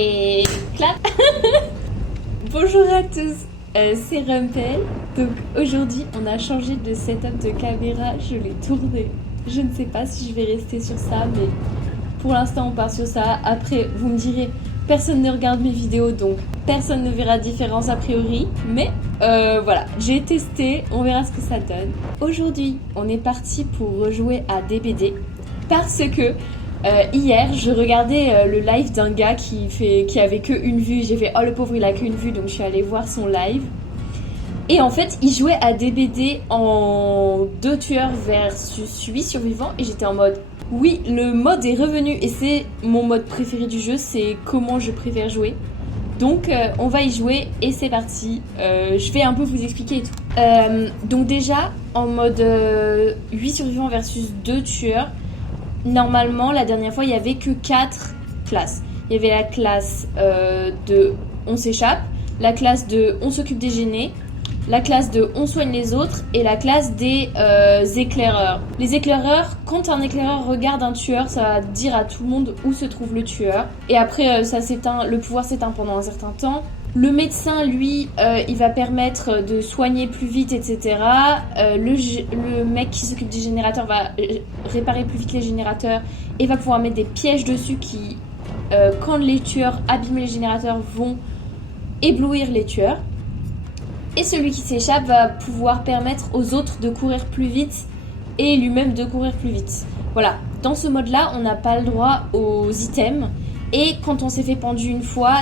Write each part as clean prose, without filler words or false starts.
Et clap. Bonjour à tous, c'est Rumpel. Donc aujourd'hui on a changé de setup de caméra, je l'ai tourné. Je ne sais pas si je vais rester sur ça, mais pour l'instant on part sur ça. Après vous me direz, personne ne regarde mes vidéos donc personne ne verra de différence a priori. Mais voilà, j'ai testé, on verra ce que ça donne. Aujourd'hui on est parti pour rejouer à DBD parce que hier, je regardais le live d'un gars qui avait que une vue. J'ai fait oh le pauvre il a qu'une vue, donc je suis allée voir son live. Et en fait, il jouait à DBD en 2 tueurs versus 8 survivants et j'étais en mode oui, le mode est revenu et c'est mon mode préféré du jeu, c'est comment je préfère jouer. Donc on va y jouer et c'est parti. Je vais un peu vous expliquer et tout. Donc déjà, en mode 8 survivants versus 2 tueurs. Normalement, la dernière fois, il n'y avait que 4 classes. Il y avait la classe de on s'échappe, la classe de on s'occupe des gênés, la classe de on soigne les autres et la classe des éclaireurs. Les éclaireurs, quand un éclaireur regarde un tueur, ça va dire à tout le monde où se trouve le tueur. Et après, ça s'éteint, le pouvoir s'éteint pendant un certain temps. Le médecin, lui, il va permettre de soigner plus vite, etc. Le mec qui s'occupe des générateurs va réparer plus vite les générateurs et va pouvoir mettre des pièges dessus qui, quand les tueurs abîment les générateurs, vont éblouir les tueurs. Et celui qui s'échappe va pouvoir permettre aux autres de courir plus vite et lui-même de courir plus vite. Voilà, dans ce mode-là, on n'a pas le droit aux items. Et quand on s'est fait pendu une fois,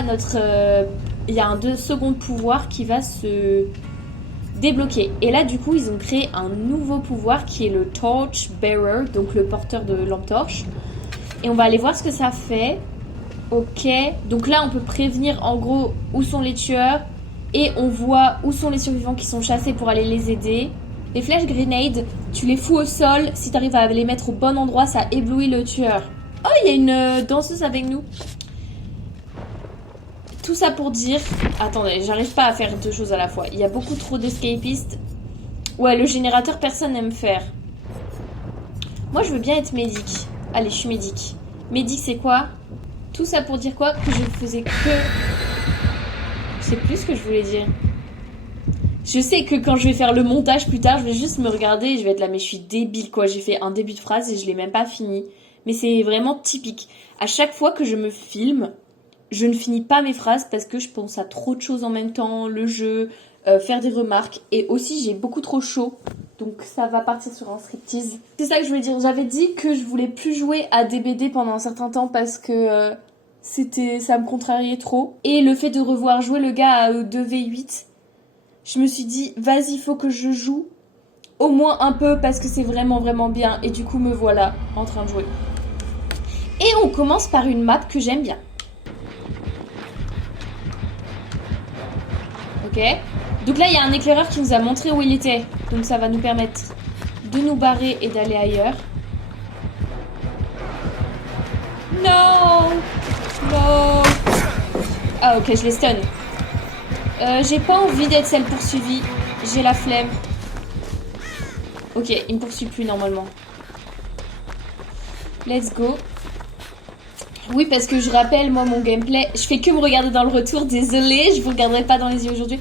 il y a un second pouvoir qui va se débloquer. Et là, du coup, ils ont créé un nouveau pouvoir qui est le Torch Bearer, donc le porteur de lampe torche. Et on va aller voir ce que ça fait. Ok, donc là, on peut prévenir en gros où sont les tueurs et on voit où sont les survivants qui sont chassés pour aller les aider. Les flash grenades, tu les fous au sol. Si tu arrives à les mettre au bon endroit, ça éblouit le tueur. Oh, il y a une danseuse avec nous. Tout ça pour dire... Attendez, j'arrive pas à faire 2 choses à la fois. Il y a beaucoup trop d'escapistes. Ouais, le générateur, personne n'aime faire. Moi, je veux bien être médic. Allez, je suis médic. Médic, c'est quoi? Tout ça pour dire quoi? Que je faisais que... Je sais plus ce que je voulais dire. Je sais que quand je vais faire le montage plus tard, je vais juste me regarder et je vais être là, mais je suis débile, quoi. J'ai fait un début de phrase et je l'ai même pas fini. Mais c'est vraiment typique. À chaque fois que je me filme... Je ne finis pas mes phrases parce que je pense à trop de choses en même temps, le jeu, faire des remarques. Et aussi, j'ai beaucoup trop chaud. Donc ça va partir sur un striptease. C'est ça que je voulais dire. J'avais dit que je voulais plus jouer à DBD pendant un certain temps parce que ça me contrariait trop. Et le fait de revoir jouer le gars à 2v8, je me suis dit, vas-y, faut que je joue au moins un peu parce que c'est vraiment, vraiment bien. Et du coup, me voilà en train de jouer. Et on commence par une map que j'aime bien. Ok. Donc là, il y a un éclaireur qui nous a montré où il était. Donc ça va nous permettre de nous barrer et d'aller ailleurs. Non. Non. Ah ok, je les stun. J'ai pas envie d'être celle poursuivie. J'ai la flemme. Ok, il me poursuit plus normalement. Let's go. Oui, parce que je rappelle, moi, mon gameplay... Je fais que me regarder dans le retour, désolée, je vous regarderai pas dans les yeux aujourd'hui.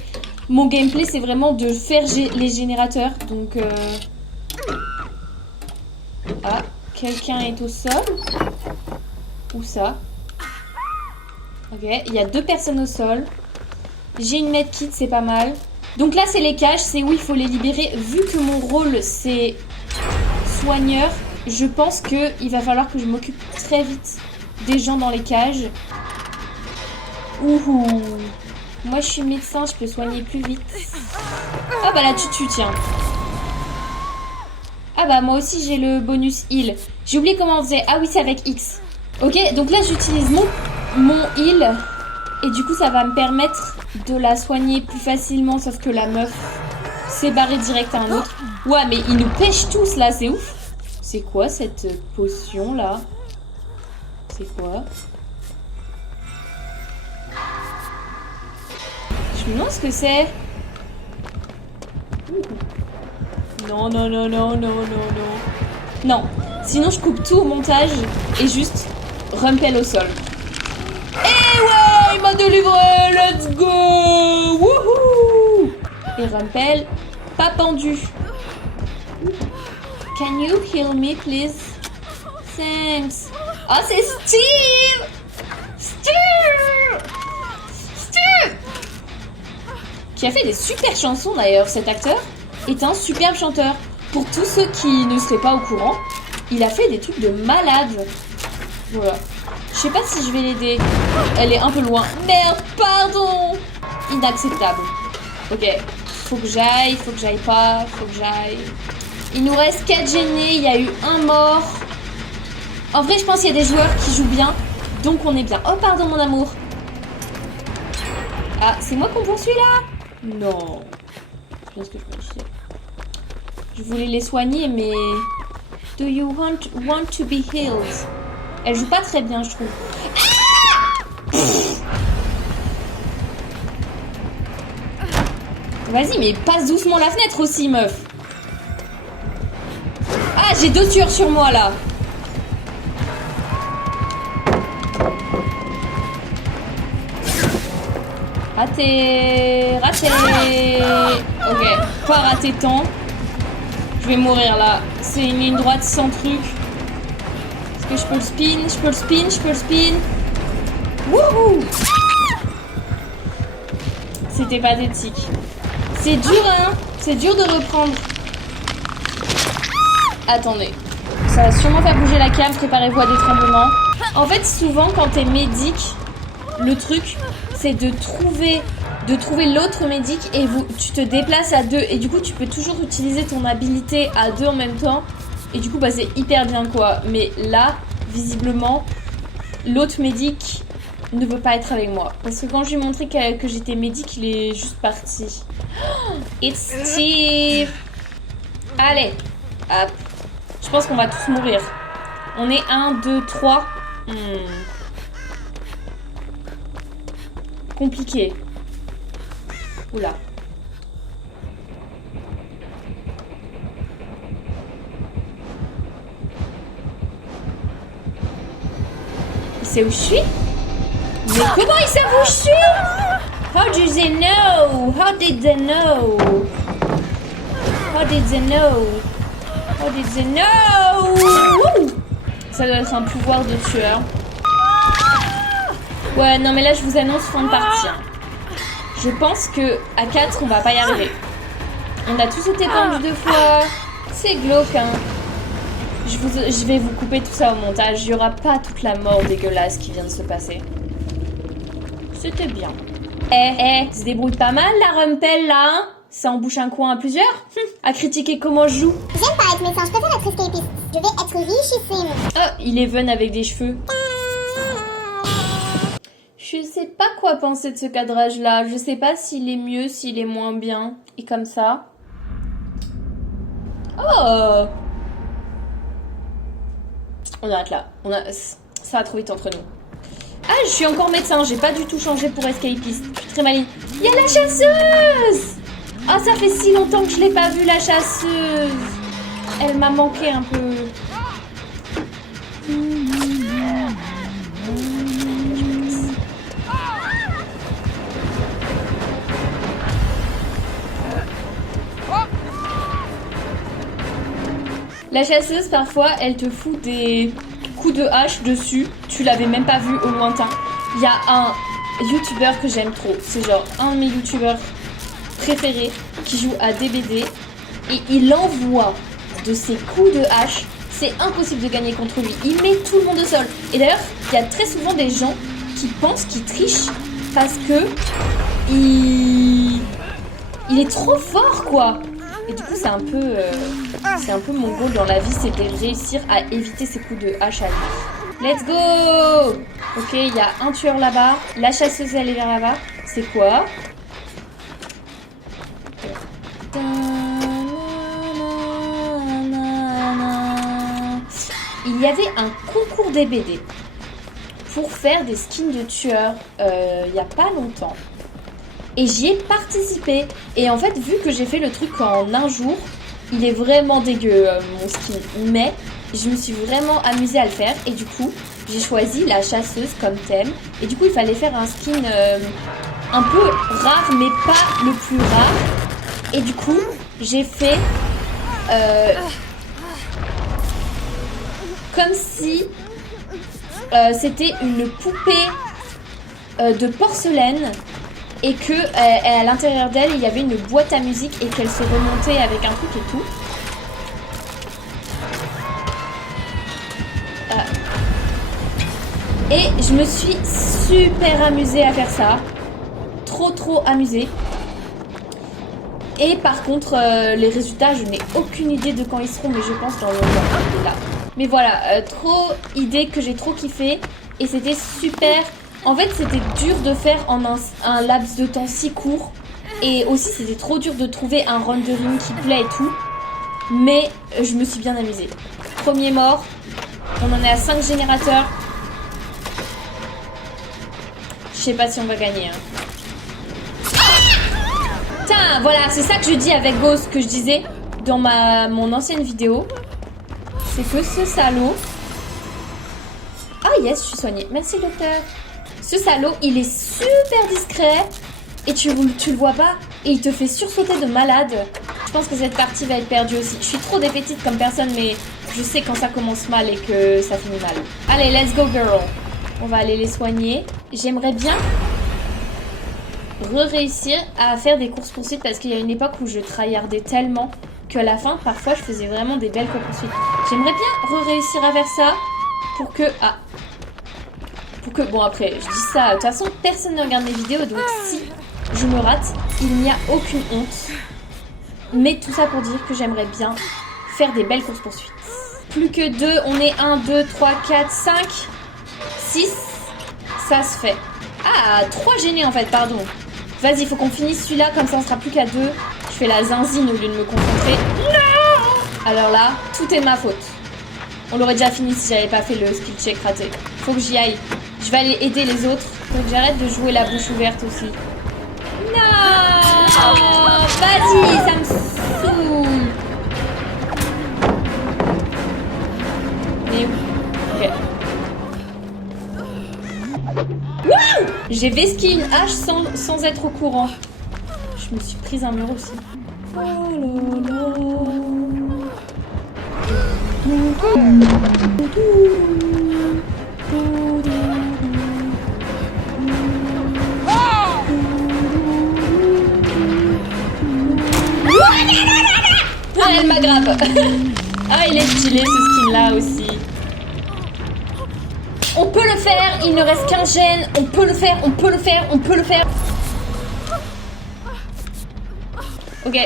Mon gameplay, c'est vraiment de faire les générateurs, donc... Ah, quelqu'un est au sol. Où ça? Ok, il y a 2 personnes au sol. J'ai une medkit, c'est pas mal. Donc là, c'est les cages, c'est où il faut les libérer. Vu que mon rôle, c'est soigneur, je pense qu'il va falloir que je m'occupe très vite des gens dans les cages. Ouhou. Moi je suis médecin, je peux soigner plus vite. Ah bah là tu tues, tiens. Ah bah moi aussi j'ai le bonus heal. J'ai oublié comment on faisait. Ah oui, c'est avec X. Ok, donc là j'utilise mon heal. Et du coup ça va me permettre de la soigner plus facilement. Sauf que la meuf s'est barrée direct à un autre. Ouais, mais ils nous pêchent tous là, c'est ouf. C'est quoi cette potion là? C'est quoi? Je me demande ce que c'est. Non, non, non, non, non, non, non. Non. Sinon, je coupe tout au montage et juste Rumpel au sol. Et ouais! Rumpel, pas pendu. Can you heal me, please? Thanks. Oh, c'est Steve! Steve! Steve! Qui a fait des super chansons d'ailleurs. Cet acteur est un superbe chanteur. Pour tous ceux qui ne seraient pas au courant, il a fait des trucs de malade. Voilà. Je sais pas si je vais l'aider. Elle est un peu loin. Merde, pardon! Inacceptable. Ok. Faut que j'aille pas, faut que j'aille. Il nous reste 4 gênés, il y a eu un mort. En vrai, je pense qu'il y a des joueurs qui jouent bien, donc on est bien. Oh, pardon, mon amour. Ah, c'est moi qu'on poursuit là? Non. Je pense que je peux chier. Je voulais les soigner, mais... Do you want to be healed? Elle joue pas très bien, je trouve. Ah! Vas-y, mais passe doucement la fenêtre aussi, meuf. Ah, j'ai 2 tueurs sur moi, là. Raté. Raté. Ok, pas raté tant. Je vais mourir, là. C'est une ligne droite sans truc. Est-ce que je peux le spin? Je peux le spin, je peux le spin. Wouhou! C'était pathétique. C'est dur, hein? C'est dur de reprendre. Attendez. Ça va sûrement faire bouger la cam. Préparez-vous à des tremblements. En fait, souvent, quand t'es médic, le truc, c'est de trouver l'autre médic et tu te déplaces à 2. Et du coup, tu peux toujours utiliser ton habilité à 2 en même temps. Et du coup, bah, c'est hyper bien, quoi. Mais là, visiblement, l'autre médic ne veut pas être avec moi. Parce que quand je lui ai montré que j'étais médic, il est juste parti. It's Steve. Allez, hop. Je pense qu'on va tous mourir. On est 1, 2, 3. Compliqué. Oula. Il sait où je suis? Mais comment ils savent où je suis? How do they know? How did they know? How did they know? How did they know? Wouh! Ça doit être un pouvoir de tueur. Ouais, non mais là je vous annonce fin de partie. Je pense que à 4 on va pas y arriver. On a tous été pendus 2 fois. C'est glauque, hein. Je vais vous couper tout ça au montage. Il n'y aura pas toute la mort dégueulasse qui vient de se passer. C'était bien. Se débrouille pas mal la Rumpel là, hein? Ça embouche un coin à plusieurs. À critiquer comment je joue. J'aime pas être méchant, je préfère être escapiste. Je vais être richissime. Oh, il est fun avec des cheveux. Je sais pas quoi penser de ce cadrage là. Je sais pas s'il est mieux, s'il est moins bien. Et comme ça. Oh! On arrête là. Ça va trop vite entre nous. Ah, je suis encore médecin. J'ai pas du tout changé pour escapiste. Je suis très maligne. Il y a la chasseuse! Ah, ça fait si longtemps que je l'ai pas vue, la chasseuse. Elle m'a manqué un peu. La chasseuse, parfois, elle te fout des coups de hache dessus. Tu l'avais même pas vu au lointain. Il y a un youtubeur que j'aime trop. C'est genre un de mes youtubeurs préférés qui joue à DBD. Et il envoie de ses coups de hache. C'est impossible de gagner contre lui. Il met tout le monde au sol. Et d'ailleurs, il y a très souvent des gens qui pensent qu'il triche parce que il est trop fort, quoi. Et du coup, c'est un peu mon goal dans la vie, c'est de réussir à éviter ces coups de hache à lui. Let's go! Ok, il y a un tueur là-bas. La chasseuse, elle est vers là-bas. C'est quoi? Il y avait un concours DBD pour faire des skins de tueurs il y a pas longtemps. Et j'y ai participé. Et en fait, vu que j'ai fait le truc en un jour, il est vraiment dégueu, mon skin. Mais je me suis vraiment amusée à le faire. Et du coup, j'ai choisi la chasseuse comme thème. Et du coup, il fallait faire un skin un peu rare, mais pas le plus rare. Et du coup, j'ai fait comme si c'était une poupée de porcelaine et que à l'intérieur d'elle, il y avait une boîte à musique et qu'elle se remontait avec un truc et tout. Et je me suis super amusée à faire ça. Trop amusée. Et par contre, les résultats, je n'ai aucune idée de quand ils seront, mais je pense dans le là. Mais voilà, trop idée que j'ai trop kiffé. Et c'était super. En fait, c'était dur de faire en un laps de temps si court. Et aussi, c'était trop dur de trouver un rendering qui plaît et tout. Mais je me suis bien amusée. Premier mort. On en est à 5 générateurs. Je sais pas si on va gagner. Hein. Tiens, voilà, c'est ça que je dis avec Ghost, que je disais dans mon ancienne vidéo. C'est que ce salaud... Ah yes, je suis soignée. Merci docteur. Ce salaud, il est super discret. Et tu le vois pas. Et il te fait sursauter de malade. Je pense que cette partie va être perdue aussi. Je suis trop dépétite comme personne, mais je sais quand ça commence mal et que ça finit mal. Allez, let's go girl. On va aller les soigner. J'aimerais bien réussir à faire des courses-poursuites parce qu'il y a une époque où je tryhardais tellement qu'à la fin, parfois, je faisais vraiment des belles courses-poursuites. J'aimerais bien réussir à faire ça pour que... Ah. Pour que... Bon, après, je dis ça. De toute façon, personne ne regarde mes vidéos, donc si je me rate, il n'y a aucune honte. Mais tout ça pour dire que j'aimerais bien faire des belles courses-poursuites. Plus que 2, on est 1, 2, 3, 4, 5, 6. Ça se fait. Ah, 3 gênés en fait, pardon. Vas-y, il faut qu'on finisse celui-là, comme ça on sera plus qu'à 2. Je fais la zinzine au lieu de me concentrer. Non! Alors là, tout est ma faute. On l'aurait déjà fini si j'avais pas fait le skill check raté. Faut que j'y aille. Je vais aller aider les autres. Faut que j'arrête de jouer la bouche ouverte aussi. Non! Vas-y, ça me saoule. Mais où? Ok. Wouh! J'ai vesqué une hache sans être au courant. Je me suis prise un mur aussi. Oh là là. Ah, elle m'aggrappe. Ah, il est stylé ce skin là aussi. On peut le faire, il ne reste qu'un gène. On peut le faire, on peut le faire, on peut le faire. Ok,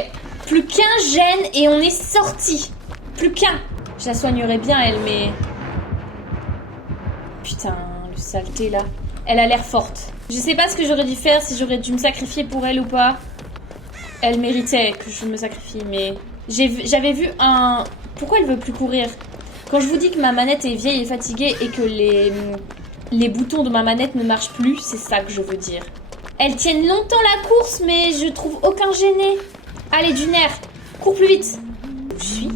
plus qu'un gène et on est sorti. Plus qu'un. Je la soignerais bien elle, mais... Putain, le saleté là. Elle a l'air forte. Je sais pas ce que j'aurais dû faire, si j'aurais dû me sacrifier pour elle ou pas. Elle méritait que je me sacrifie, mais... J'avais vu un... Pourquoi elle veut plus courir? Quand je vous dis que ma manette est vieille et fatiguée et que les boutons de ma manette ne marchent plus, c'est ça que je veux dire. Elles tiennent longtemps la course, mais je trouve aucun gêné. Allez, du nerf, cours plus vite. Où je suis?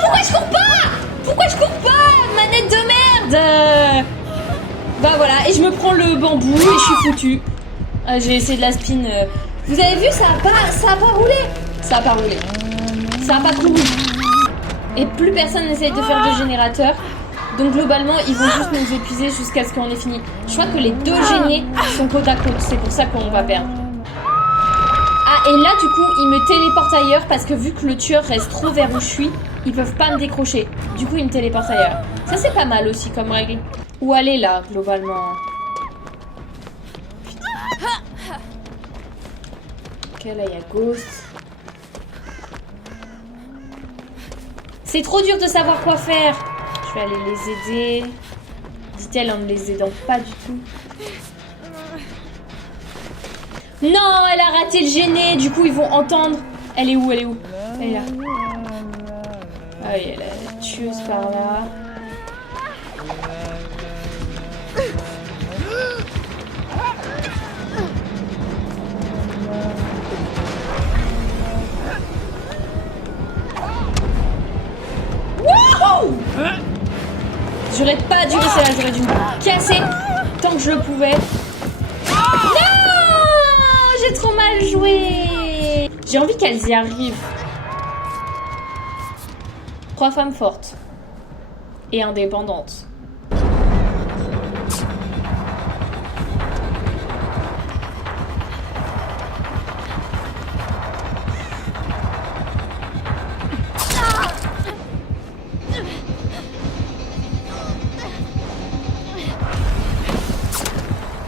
Pourquoi je cours pas? Pourquoi je cours pas? Manette de merde. Bah voilà, et je me prends le bambou et je suis foutue. J'ai essayé de la spin. Vous avez vu, ça a pas roulé. Ça a pas roulé. Ça a pas couru. Et plus personne n'essaye de faire de générateur. Donc globalement, ils vont juste nous épuiser jusqu'à ce qu'on ait fini. Je crois que les 2 génies sont côte à côte. C'est pour ça qu'on va perdre. Ah, et là, du coup, ils me téléportent ailleurs parce que vu que le tueur reste trop vers où je suis, ils peuvent pas me décrocher. Du coup, ils me téléportent ailleurs. Ça, c'est pas mal aussi comme règle. Où aller là, globalement? Putain. Ok, là, il y a Ghost. C'est trop dur de savoir quoi faire. Je vais aller les aider. Dit-elle en ne les aidant pas du tout. Non, elle a raté le gêné. Du coup, ils vont entendre. Elle est où? Elle est où? Elle est là. Ah, il y a la tueuse par là. Wouhou! J'aurais pas dû rester là, j'aurais dû me casser tant que je le pouvais. Non! J'ai trop mal joué. J'ai envie qu'elles y arrivent. 3 femmes fortes. Et indépendantes.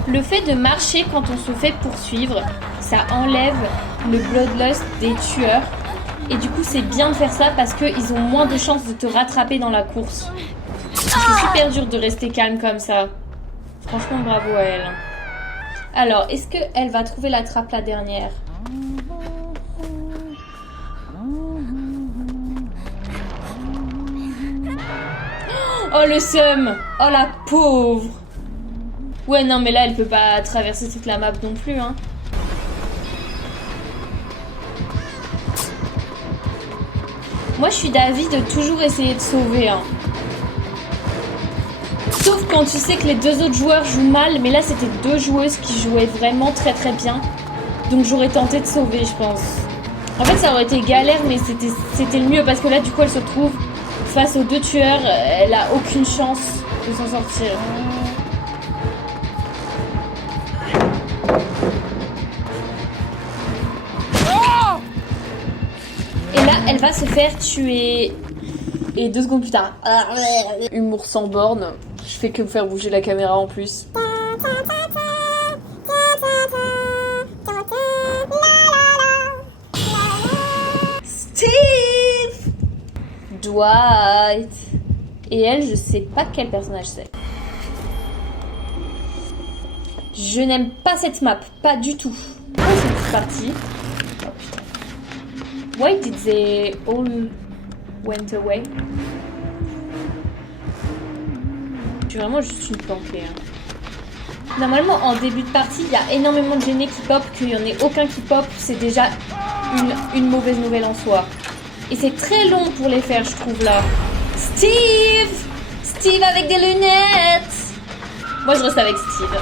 Le fait de marcher quand on se fait poursuivre, ça enlève le bloodlust des tueurs. Et du coup, c'est bien de faire ça parce qu'ils ont moins de chances de te rattraper dans la course. C'est super dur de rester calme comme ça. Franchement, bravo à elle. Alors, est-ce qu'elle va trouver la trappe la dernière? Oh, le seum! Oh, la pauvre! Ouais, non, mais là, elle peut pas traverser toute la map non plus, hein. Moi, je suis d'avis de toujours essayer de sauver, hein. Sauf quand tu sais que les 2 autres joueurs jouent mal, mais là, c'était 2 joueuses qui jouaient vraiment très très bien. Donc, j'aurais tenté de sauver, je pense. En fait, ça aurait été galère, mais c'était le mieux, parce que là, du coup, elle se retrouve face aux 2 tueurs. Elle a aucune chance de s'en sortir. Elle va se faire tuer. Et 2 secondes plus tard. Humour sans borne. Je fais que me faire bouger la caméra en plus. Steve! Dwight. Et elle, je sais pas quel personnage c'est. Je n'aime pas cette map. Pas du tout. C'est parti. Why did they all went away? Je suis vraiment juste une planquée. Hein. Normalement, en début de partie, il y a énormément de gênés qui pop. Qu'il n'y en ait aucun qui pop, c'est déjà une mauvaise nouvelle en soi. Et c'est très long pour les faire, je trouve, là. Steve! Steve avec des lunettes! Moi, je reste avec Steve.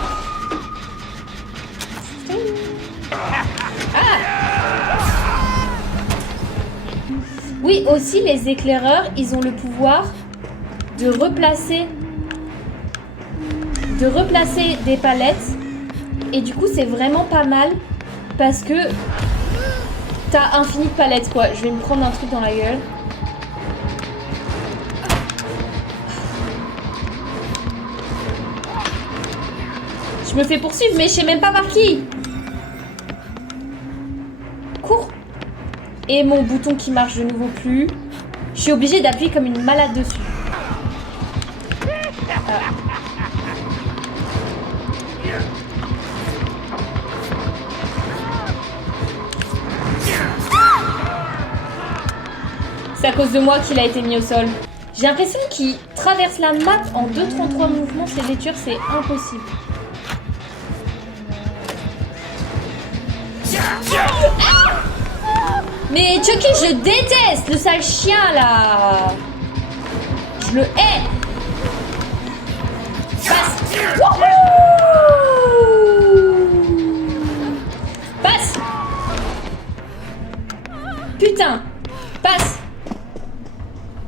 Oui, aussi, les éclaireurs, ils ont le pouvoir de replacer des palettes. Et du coup, c'est vraiment pas mal parce que t'as infini de palettes, quoi. Je vais me prendre un truc dans la gueule. Je me fais poursuivre, mais je sais même pas par qui. Cours. Et mon bouton qui marche de nouveau plus. Je suis obligée d'appuyer comme une malade dessus. C'est à cause de moi qu'il a été mis au sol. J'ai l'impression qu'il traverse la map en 2-3 mouvements chez les tueurs, c'est impossible. Mais Chucky, je le déteste, le sale chien là. Je le hais. Passe. Passe. Putain. Passe.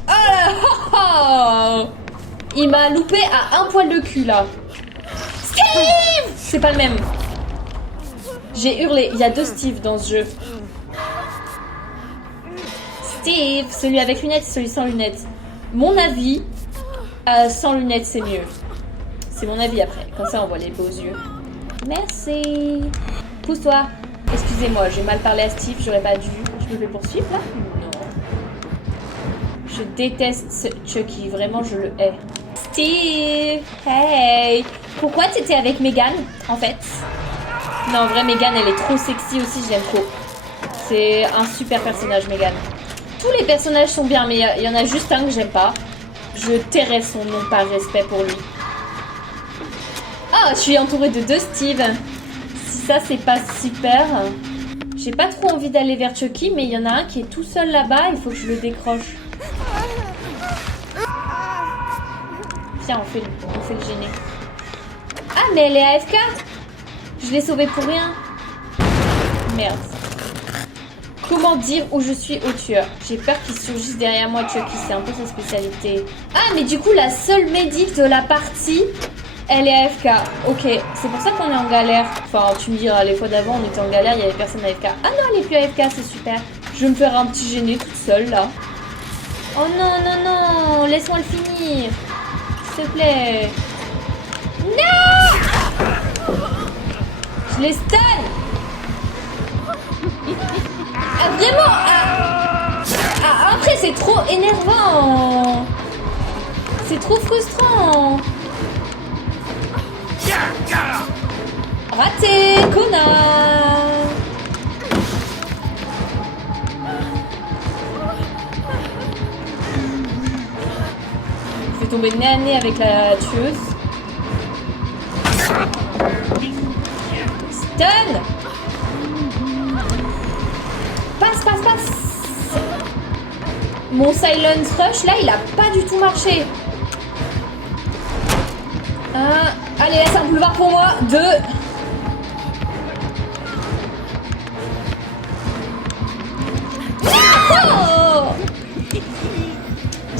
Oh là là. Il m'a loupé à un poil de cul là. Steve. C'est pas le même. J'ai hurlé. Il y a 2 Steve dans ce jeu. Steve, celui avec lunettes, celui sans lunettes. Mon avis, sans lunettes, c'est mieux. C'est mon avis après. Comme ça, on voit les beaux yeux. Merci. Pousse-toi. Excusez-moi, j'ai mal parlé à Steve, j'aurais pas dû. Je me fais poursuivre là? Non. Je déteste ce Chucky, vraiment, je le hais. Steve, hey. Pourquoi t'étais avec Megan, en fait? Non, en vrai, Megan, elle est trop sexy aussi, je l'aime trop. C'est un super personnage, Megan. Tous les personnages sont bien, mais il y en a juste un que j'aime pas. Je tairai son nom par respect pour lui. Ah, je suis entourée de 2 Steve. Si ça, c'est pas super. J'ai pas trop envie d'aller vers Chucky, mais il y en a un qui est tout seul là-bas. Il faut que je le décroche. Viens, on fait le gêner. Ah, mais elle est AFK. Je l'ai sauvée pour rien. Merde. Comment dire où je suis au tueur? J'ai peur qu'il surgisse derrière moi, Chucky. C'est un peu sa spécialité. Ah, mais du coup, la seule médic de la partie, elle est AFK. Ok, c'est pour ça qu'on est en galère. Enfin, tu me diras, les fois d'avant, on était en galère, il y avait personne AFK. Ah non, elle est plus AFK, c'est super. Je vais me faire un petit gêner toute seule, là. Oh non, non, non, laisse-moi le finir. S'il te plaît. Non! Je les stun. Ah, vraiment après, c'est trop énervant. C'est trop frustrant. Raté, connard. Je vais tomber nez à nez avec la tueuse. Stun. Passe. Mon silence rush, là, il a pas du tout marché. Allez, là, c'est un boulevard pour moi. 2. Oh,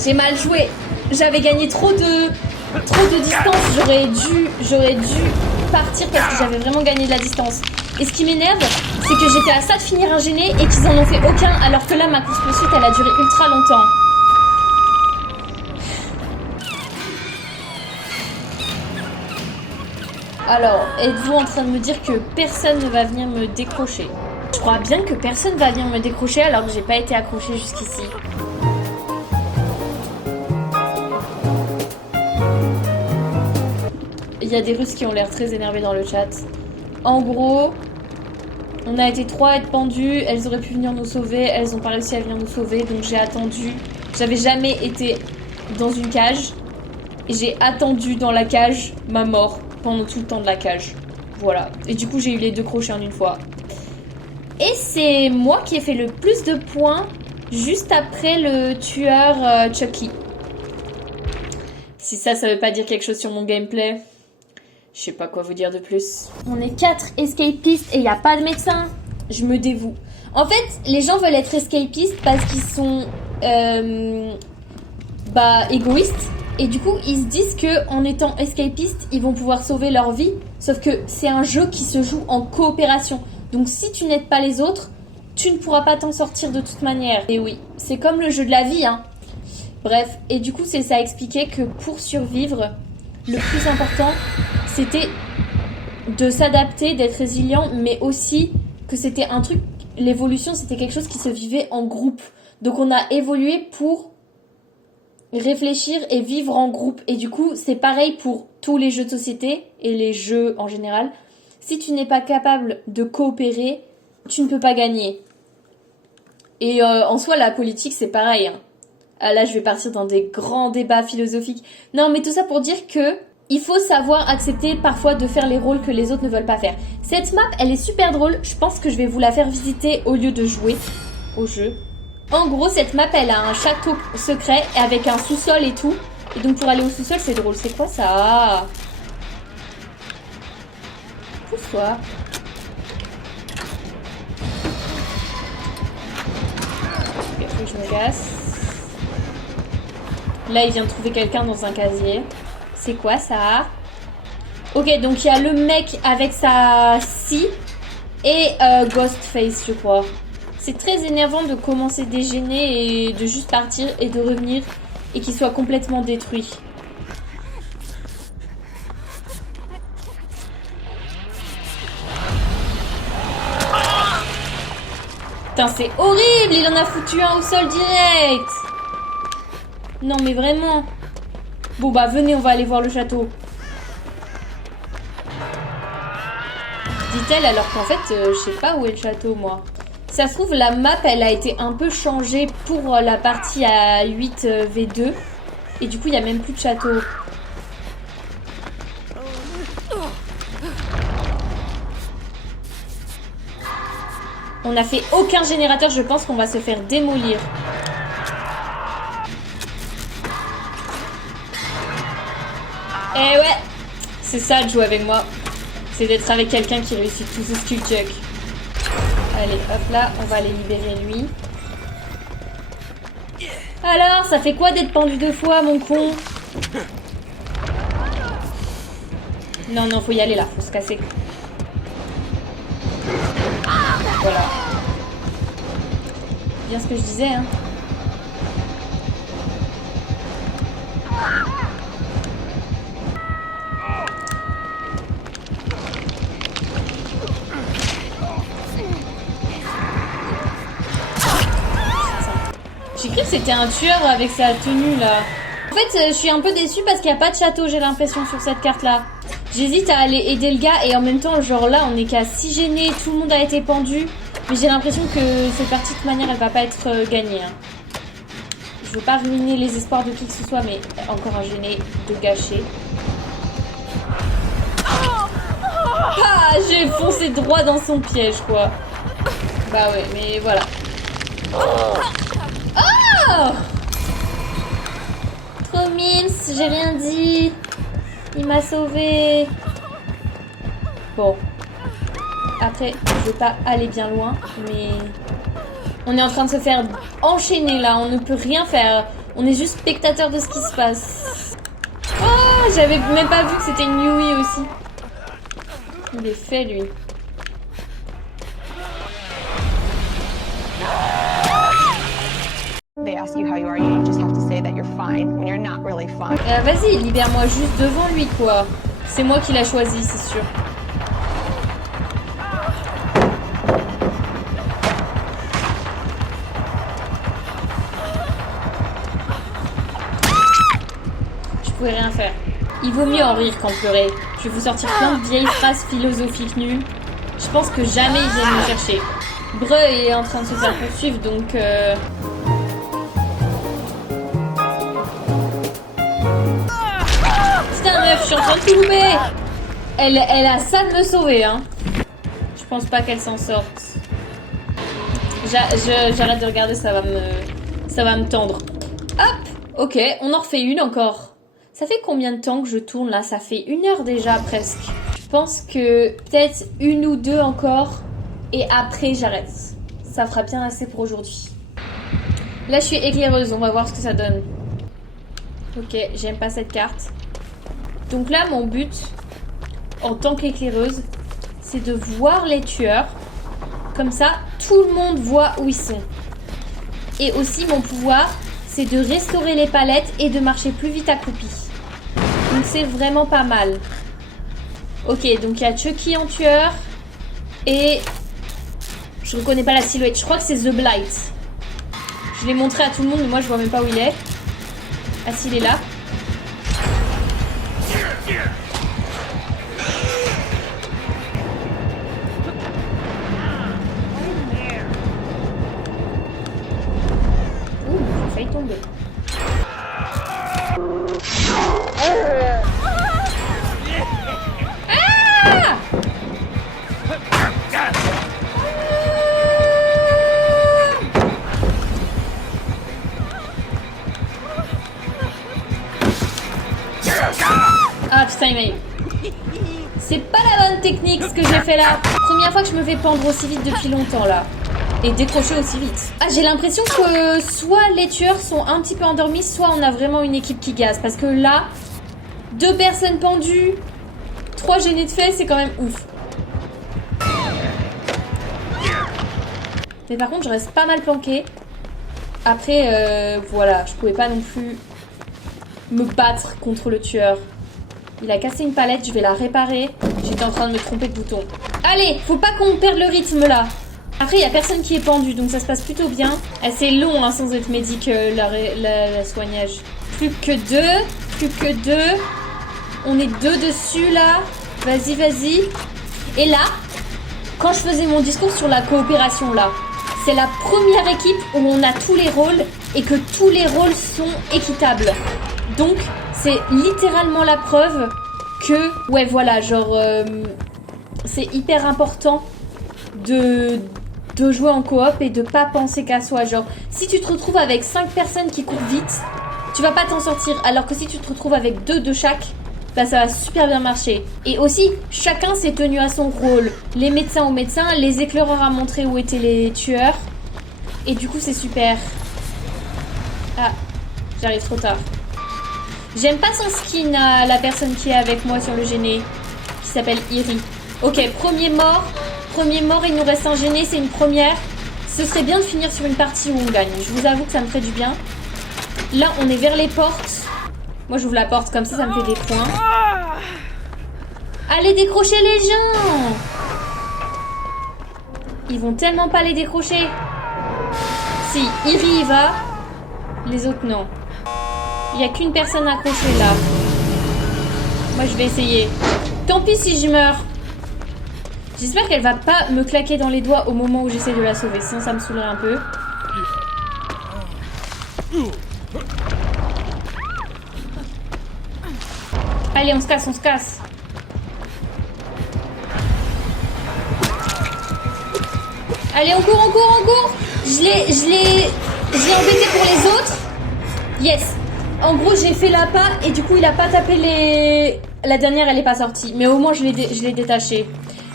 j'ai mal joué. J'avais gagné trop de distance. J'aurais dû partir parce que j'avais vraiment gagné de la distance. Et ce qui m'énerve, c'est que j'étais à ça de finir un gêné et qu'ils en ont fait aucun, alors que là, ma course-poursuite, elle a duré ultra longtemps. Alors, êtes-vous en train de me dire que personne ne va venir me décrocher? Je crois bien que personne va venir me décrocher alors que j'ai pas été accrochée jusqu'ici. Il y a des Russes qui ont l'air très énervés dans le chat. En gros, on a été 3 à être pendus, elles auraient pu venir nous sauver, elles n'ont pas réussi à venir nous sauver, donc j'ai attendu. J'avais jamais été dans une cage, et j'ai attendu dans la cage ma mort pendant tout le temps de la cage. Voilà. Et du coup, j'ai eu les 2 crochets en une fois. Et c'est moi qui ai fait le plus de points juste après le tueur Chucky. Si ça veut pas dire quelque chose sur mon gameplay, je sais pas quoi vous dire de plus. On est 4 escapistes et il n'y a pas de médecin. Je me dévoue. En fait, les gens veulent être escapistes parce qu'ils sont égoïstes. Et du coup, ils se disent que en étant escapistes, ils vont pouvoir sauver leur vie. Sauf que c'est un jeu qui se joue en coopération. Donc si tu n'aides pas les autres, tu ne pourras pas t'en sortir de toute manière. Et oui, c'est comme le jeu de la vie, hein. Bref, et du coup, c'est ça expliquer que pour survivre, le plus important, c'était de s'adapter, d'être résilient, mais aussi que c'était un truc, l'évolution, c'était quelque chose qui se vivait en groupe. Donc on a évolué pour réfléchir et vivre en groupe. Et du coup, c'est pareil pour tous les jeux de société et les jeux en général. Si tu n'es pas capable de coopérer, tu ne peux pas gagner. Et en soi, la politique, c'est pareil, hein. Là, je vais partir dans des grands débats philosophiques. Non, mais tout ça pour dire que il faut savoir accepter parfois de faire les rôles que les autres ne veulent pas faire. Cette map, elle est super drôle. Je pense que je vais vous la faire visiter au lieu de jouer au jeu. En gros, cette map, elle a un château secret avec un sous-sol et tout. Et donc, pour aller au sous-sol, c'est drôle. C'est quoi ça? Pousse-toi. Il faut que je me casse. Là, il vient de trouver quelqu'un dans un casier. C'est quoi ça? Ok, donc il y a le mec avec sa scie et Ghostface, je crois. C'est très énervant de commencer des gênés et de juste partir et de revenir et qu'il soit complètement détruit. Putain, c'est horrible! Il en a foutu un au sol direct! Non, mais vraiment. Bon, bah, venez, on va aller voir le château. Dit-elle, alors qu'en fait, je sais pas où est le château, moi. Ça se trouve, la map, elle a été un peu changée pour la partie à 8v2. Et du coup, il n'y a même plus de château. On n'a fait aucun générateur, je pense qu'on va se faire démolir. Eh ouais, c'est ça de jouer avec moi. C'est d'être avec quelqu'un qui réussit tous ses skill checks. Allez, hop là, on va aller libérer lui. Alors, ça fait quoi d'être pendu 2 fois, mon con? Non, non, faut y aller là, faut se casser. Voilà. Bien ce que je disais, hein. J'ai cru que c'était un tueur avec sa tenue là. En fait, je suis un peu déçue parce qu'il n'y a pas de château, j'ai l'impression, sur cette carte là. J'hésite à aller aider le gars et en même temps, genre là, on est qu'à 6 gênés, tout le monde a été pendu. Mais j'ai l'impression que cette partie, de toute manière, elle va pas être gagnée. Hein. Je veux pas ruiner les espoirs de qui que ce soit, mais encore un gêné de gâcher. Ah, j'ai foncé droit dans son piège, quoi. Bah ouais, mais voilà. Oh! Trop mimes, j'ai rien dit. Il m'a sauvé. Bon. Après, je veux pas aller bien loin, mais... On est en train de se faire enchaîner, là. On ne peut rien faire. On est juste spectateur de ce qui se passe. Oh, j'avais même pas vu que c'était une Yui aussi. Il est fait, lui. They ask you how you are, you just have to say that you're fine when you're not really fine. Vas-y, libère-moi juste devant lui, quoi. C'est moi qui l'a choisi, c'est sûr. Je pouvais rien faire. Il vaut mieux en rire qu'en pleurer. Je vais vous sortir plein de vieilles phrases philosophiques nulles. Je pense que jamais ils viennent me chercher. Breu est en train de se faire poursuivre, donc... Putain meuf, je suis en train de tout louper. Elle a ça de me sauver, hein. Je pense pas qu'elle s'en sorte. J'arrête de regarder, ça va me tendre. Hop. Ok, on en refait une encore. Ça fait combien de temps que je tourne là? Ça fait 1 heure déjà presque. Je pense que peut-être 1 ou 2 encore. Et après j'arrête. Ça fera bien assez pour aujourd'hui. Là je suis éclaireuse, on va voir ce que ça donne. Ok, j'aime pas cette carte. Donc là mon but, en tant qu'éclaireuse, c'est de voir les tueurs. Comme ça, tout le monde voit où ils sont. Et aussi mon pouvoir, c'est de restaurer les palettes et de marcher plus vite accroupi. Donc c'est vraiment pas mal. Ok, donc il y a Chucky en tueur. Et... je reconnais pas la silhouette. Je crois que c'est The Blight. Je l'ai montré à tout le monde, mais moi je vois même pas où il est. Ah si, il est là. Ouh, j'ai failli tomber. Ah! Ah putain, il m'a eu. C'est pas la bonne technique ce que j'ai fait là. Première fois que je me fais pendre aussi vite depuis longtemps là. Et décrocher aussi vite. Ah, j'ai l'impression que soit les tueurs sont un petit peu endormis, soit on a vraiment une équipe qui gaze. Parce que là, 2 personnes pendues, 3 gênés de fait, c'est quand même ouf. Mais par contre, je reste pas mal planquée. Après, voilà, je pouvais pas non plus me battre contre le tueur. Il a cassé une palette, je vais la réparer. J'étais en train de me tromper de bouton. Allez, faut pas qu'on perde le rythme là. Après, il y a personne qui est pendu, donc ça se passe plutôt bien. C'est long hein, sans être médic, la soignage. Plus que 2, plus que 2. On est 2 dessus là. Vas-y, vas-y. Et là, quand je faisais mon discours sur la coopération là, c'est la première équipe où on a tous les rôles et que tous les rôles sont équitables. Donc, c'est littéralement la preuve que, ouais, voilà, genre, c'est hyper important de jouer en coop et de pas penser qu'à soi. Genre, si tu te retrouves avec 5 personnes qui courent vite, tu vas pas t'en sortir. Alors que si tu te retrouves avec 2 de chaque, bah ça va super bien marcher. Et aussi, chacun s'est tenu à son rôle. Les médecins aux médecins, les éclaireurs à montrer où étaient les tueurs. Et du coup, c'est super. Ah, j'arrive trop tard. J'aime pas son skin à la personne qui est avec moi sur le gêné, qui s'appelle Iri. Ok, premier mort, il nous reste un gêné, c'est une première. Ce serait bien de finir sur une partie où on gagne. Je vous avoue que ça me ferait du bien. Là, on est vers les portes. Moi, j'ouvre la porte comme ça me fait des points. Allez décrocher les gens! Ils vont tellement pas les décrocher. Si, Iri y va. Les autres, non. Il n'y a qu'une personne accrochée là. Moi, je vais essayer. Tant pis si je meurs. J'espère qu'elle va pas me claquer dans les doigts au moment où j'essaie de la sauver. Sinon, ça me saoulerait un peu. Allez, on se casse, on se casse. Allez, on court, on court, on court. Je l'ai embêté pour les autres. Yes. En gros, j'ai fait la pas et du coup, il a pas tapé les... La dernière, elle est pas sortie. Mais au moins, je l'ai détaché.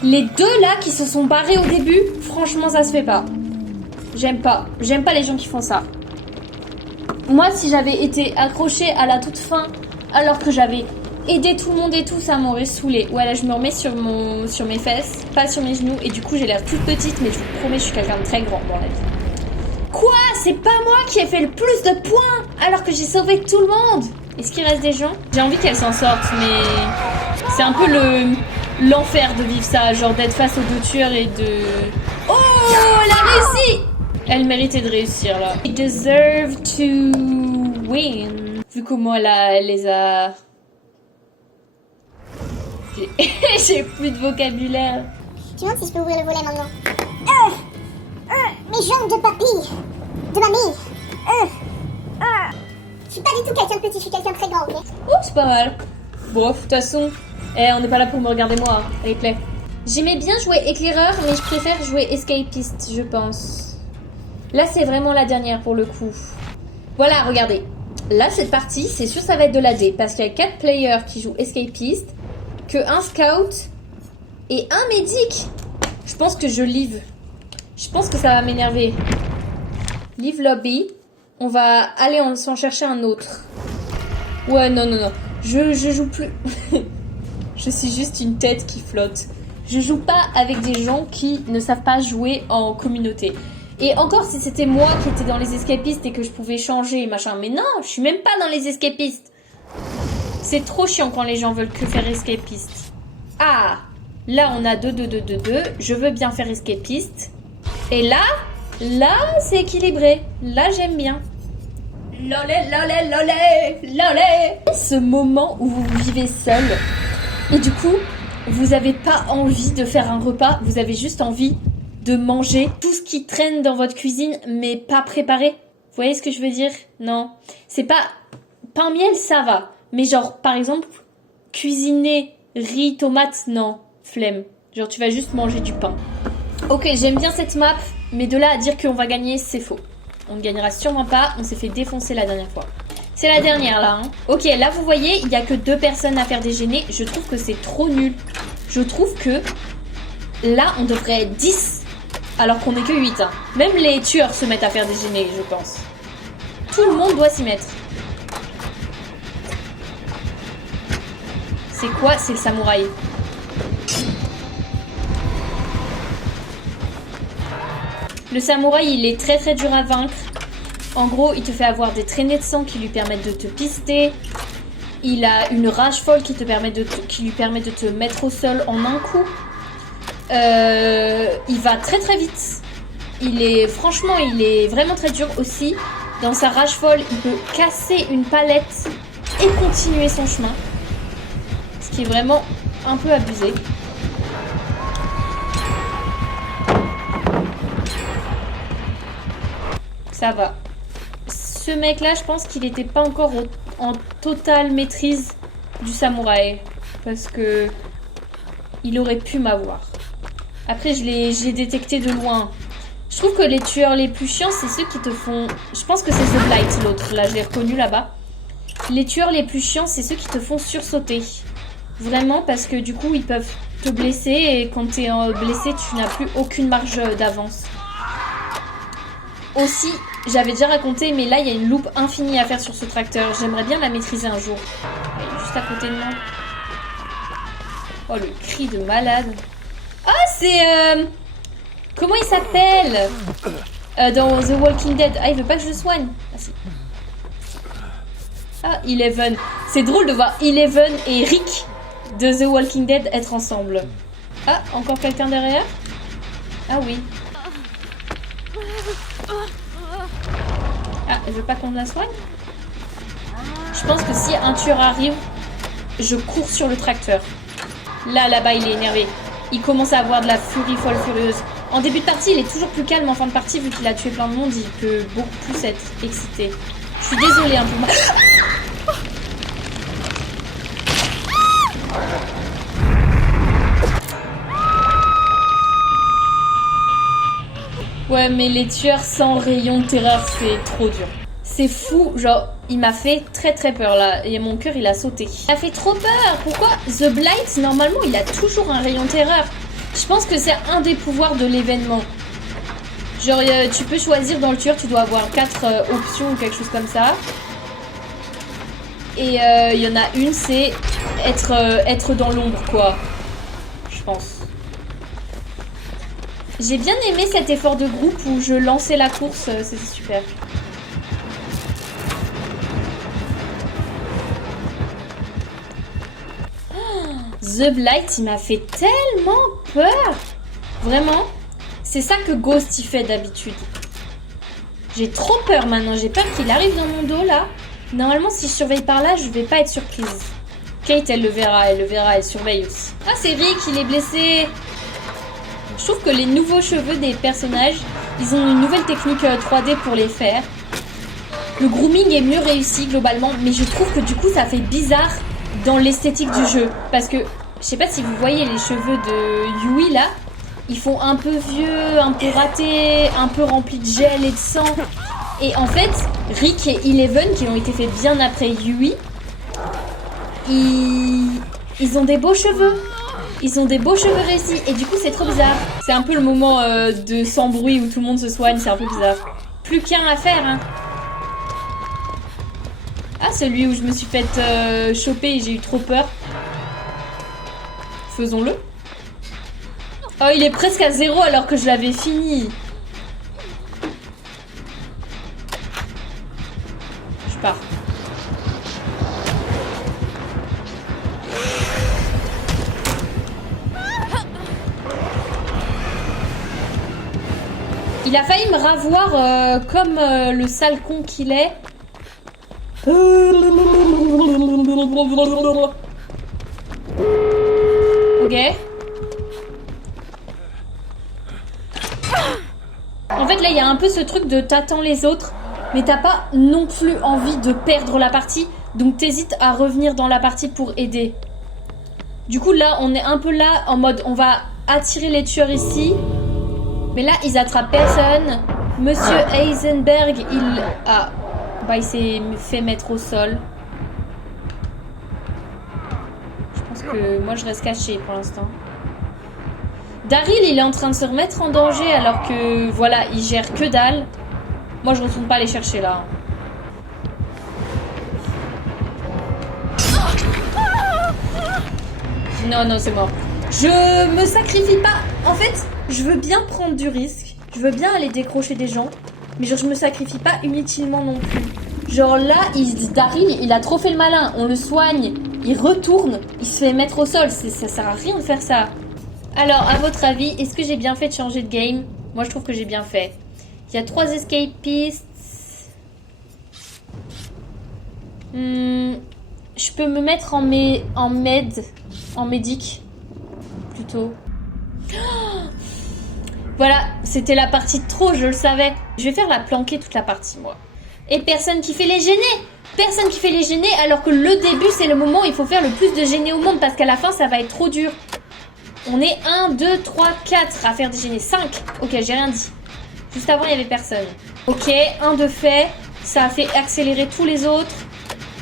Les deux là qui se sont barrés au début, franchement, ça se fait pas. J'aime pas. J'aime pas les gens qui font ça. Moi, si j'avais été accrochée à la toute fin, alors que j'avais aidé tout le monde et tout, ça m'aurait saoulée. Ouais, là, je me remets sur mes fesses, pas sur mes genoux. Et du coup, j'ai l'air toute petite, mais je vous promets, je suis quelqu'un de très grand dans la vie. Quoi? C'est pas moi qui ai fait le plus de points alors que j'ai sauvé tout le monde. Est-ce qu'il reste des gens? J'ai envie qu'elle s'en sorte, mais c'est un peu l'enfer de vivre ça, genre d'être face aux deux tueurs et de... Oh, elle a réussi! Elle méritait de réussir là. They deserve to win. Vu comment elle les a... J'ai plus de vocabulaire. Je me demande si je peux ouvrir le volet maintenant. Mes jambes de papy, de mamie. Je suis pas du tout quelqu'un de petit, je suis quelqu'un de très grand, ok? Oh, c'est pas mal. Bon, de toute façon, on n'est pas là pour me regarder moi, hein. Allez, play. J'aimais bien jouer éclaireur, mais je préfère jouer escapiste, je pense. Là, c'est vraiment la dernière pour le coup. Voilà, regardez. Là, cette partie, c'est sûr ça va être de l'AD, parce qu'il y a 4 players qui jouent escapiste, que un scout et un médic. Je pense que je live. Je pense que ça va m'énerver. Leave lobby. On va aller s'en chercher un autre. Ouais, non. Je joue plus. Je suis juste une tête qui flotte. Je joue pas avec des gens qui ne savent pas jouer en communauté. Et encore si c'était moi qui étais dans les escapistes et que je pouvais changer et machin. Mais non, je suis même pas dans les escapistes. C'est trop chiant quand les gens veulent que faire escapiste. Ah, là on a 2. Je veux bien faire escapiste. Et là, c'est équilibré. Là, j'aime bien. Lolé. Ce moment où vous vivez seul. Et du coup, vous n'avez pas envie de faire un repas. Vous avez juste envie de manger tout ce qui traîne dans votre cuisine, mais pas préparé. Vous voyez ce que je veux dire? Non. C'est pas... Pain miel, ça va. Mais genre, par exemple, cuisiner riz, tomate, non. Flemme. Genre, tu vas juste manger du pain. Ok, j'aime bien cette map, mais de là à dire qu'on va gagner, c'est faux. On ne gagnera sûrement pas, on s'est fait défoncer la dernière fois. C'est la dernière là, hein. Ok, là vous voyez, il n'y a que 2 personnes à faire dégêner. Je trouve que c'est trop nul. Je trouve que là, on devrait être 10, alors qu'on n'est que 8. Hein. Même les tueurs se mettent à faire dégêner, je pense. Tout le monde doit s'y mettre. C'est quoi? C'est le samouraï. Le samouraï, il est très très dur à vaincre. En gros, il te fait avoir des traînées de sang qui lui permettent de te pister. Il a une rage folle qui lui permet de te mettre au sol en un coup. Il va très très vite. Franchement, il est vraiment très dur aussi. Dans sa rage folle, il peut casser une palette et continuer son chemin. Ce qui est vraiment un peu abusé. Ça va. Ce mec-là, je pense qu'il n'était pas encore en totale maîtrise du samouraï. Parce que il aurait pu m'avoir. Après, je l'ai détecté de loin. Je trouve que les tueurs les plus chiants, c'est ceux qui te font... Je pense que c'est The Blight, l'autre. Là, je l'ai reconnu là-bas. Les tueurs les plus chiants, c'est ceux qui te font sursauter. Vraiment, parce que du coup, ils peuvent te blesser et quand t'es blessé, tu n'as plus aucune marge d'avance. Aussi, j'avais déjà raconté, mais là, il y a une loupe infinie à faire sur ce tracteur. J'aimerais bien la maîtriser un jour. Elle est juste à côté de moi. Oh, le cri de malade. Ah, c'est... Comment il s'appelle dans The Walking Dead. Ah, il veut pas que je le soigne. Ah, si. Ah, Eleven. C'est drôle de voir Eleven et Rick de The Walking Dead être ensemble. Ah, encore quelqu'un derrière? Ah oui. Ah, elle veut pas qu'on la soigne? Je pense que si un tueur arrive, je cours sur le tracteur. Là-bas, il est énervé. Il commence à avoir de la furie folle furieuse. En début de partie, il est toujours plus calme. En fin de partie, vu qu'il a tué plein de monde, il peut beaucoup plus être excité. Je suis désolée un peu. Ouais, mais les tueurs sans rayon de terreur, c'est trop dur. C'est fou, genre, il m'a fait très très peur là, et mon cœur il a sauté. Il a fait trop peur. Pourquoi The Blight, normalement, il a toujours un rayon de terreur? Je pense que c'est un des pouvoirs de l'événement. Genre, tu peux choisir dans le tueur, tu dois avoir 4 options ou quelque chose comme ça. Et il y en a une, c'est être dans l'ombre, quoi. Je pense. J'ai bien aimé cet effort de groupe où je lançais la course, c'était super. The Blight, il m'a fait tellement peur. Vraiment. C'est ça que Ghost il fait d'habitude. J'ai trop peur maintenant. J'ai peur qu'il arrive dans mon dos là. Normalement, si je surveille par là, je vais pas être surprise. Kate, elle le verra, elle surveille aussi. Ah, c'est Rick, il est blessé. Je trouve que les nouveaux cheveux des personnages, ils ont une nouvelle technique 3D pour les faire. Le grooming est mieux réussi globalement, mais je trouve que du coup, ça fait bizarre dans l'esthétique du jeu. Parce que, je sais pas si vous voyez les cheveux de Yui là, ils font un peu vieux, un peu ratés, un peu remplis de gel et de sang. Et en fait, Rick et Eleven, qui ont été faits bien après Yui, ils ont des beaux cheveux. Ils ont des beaux cheveux réussis. Et du coup, c'est trop bizarre. C'est un peu le moment de sans bruit où tout le monde se soigne. C'est un peu bizarre. Plus qu'un à faire, hein. Ah, celui où je me suis fait choper et j'ai eu trop peur. Faisons-le. Oh, il est presque à 0 alors que je l'avais fini. Je pars. Il a failli me ravoir comme le sale con qu'il est. Ok. En fait, là, il y a un peu ce truc de t'attends les autres, mais t'as pas non plus envie de perdre la partie, donc t'hésites à revenir dans la partie pour aider. Du coup, là, on est un peu là, en mode, on va attirer les tueurs ici, mais là, ils attrapent personne. Monsieur Heisenberg, il s'est fait mettre au sol. Je pense que moi, je reste cachée pour l'instant. Daryl, il est en train de se remettre en danger alors que, voilà, il gère que dalle. Moi, je retourne pas les chercher là. Non, c'est mort. Je me sacrifie pas. En fait, je veux bien prendre du risque. Je veux bien aller décrocher des gens. Mais genre, je me sacrifie pas inutilement non plus. Genre là, Daryl, il a trop fait le malin. On le soigne. Il retourne. Il se fait mettre au sol. Ça sert à rien de faire ça. Alors, à votre avis, est-ce que j'ai bien fait de changer de game? Moi, je trouve que j'ai bien fait. Il y a 3 escapistes. Je peux me mettre en médic. Plutôt. Voilà, c'était la partie de trop, je le savais. Je vais faire la planquer toute la partie, moi. Et personne qui fait les gêner. Personne qui fait les gêner, alors que le début, c'est le moment où il faut faire le plus de gêner au monde, parce qu'à la fin, ça va être trop dur. On est 1, 2, 3, 4 à faire des gênés. 5. Ok, j'ai rien dit. Juste avant, il y avait personne. Ok, 1 de fait. Ça a fait accélérer tous les autres.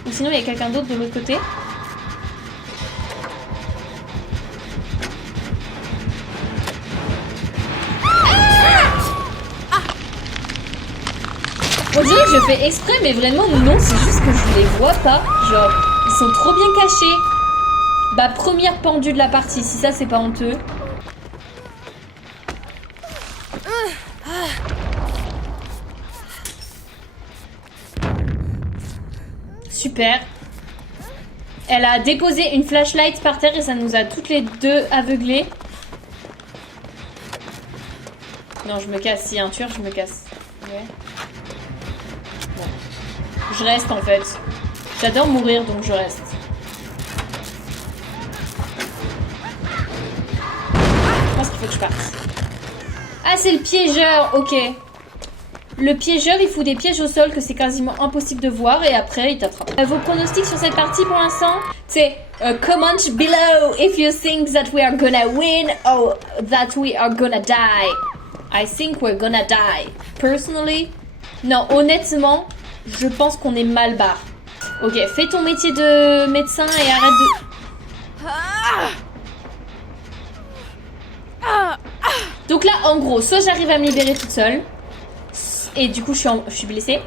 Ou sinon, il y a quelqu'un d'autre de l'autre côté. On dirait que je fais exprès, mais vraiment non, c'est juste que je les vois pas. Genre, ils sont trop bien cachés. Bah, première pendue de la partie, si ça c'est pas honteux. Super. Elle a déposé une flashlight par terre et ça nous a toutes les deux aveuglées. Non, je me casse. S'il y a un tueur, je me casse. Ouais. Bon. Je reste en fait. J'adore mourir donc je reste. Je pense qu'il faut que je parte. Ah, c'est le piégeur. Ok. Le piégeur, il fout des pièges au sol que c'est quasiment impossible de voir et après, il t'attrape. Vos pronostics sur cette partie pour l'instant, c'est comment below if you think that we are gonna win or that we are gonna die. I think we're gonna die. Personally, non, honnêtement, je pense qu'on est mal barre. Ok, fais ton métier de médecin et arrête de... Donc là, en gros, soit j'arrive à me libérer toute seule, et du coup je suis blessée,